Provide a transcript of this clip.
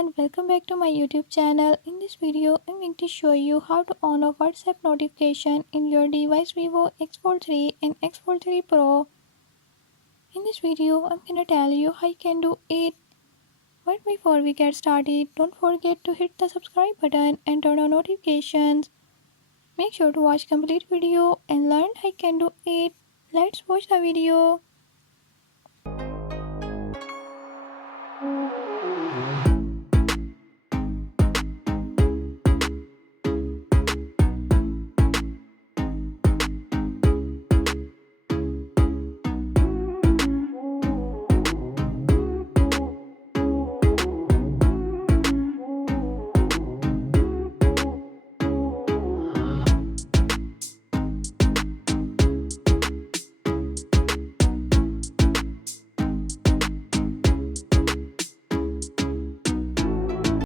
everyone, welcome back to my YouTube channel. In this video, I'm going to show you how to on a WhatsApp notification in your device Vivo X Fold 3 and X Fold 3 Pro. In this video, I'm going to tell you how you can do it. But before we get started, don't forget to hit the subscribe button and turn on notifications. Make sure to watch complete video and learn how you can do it. Let's watch the video.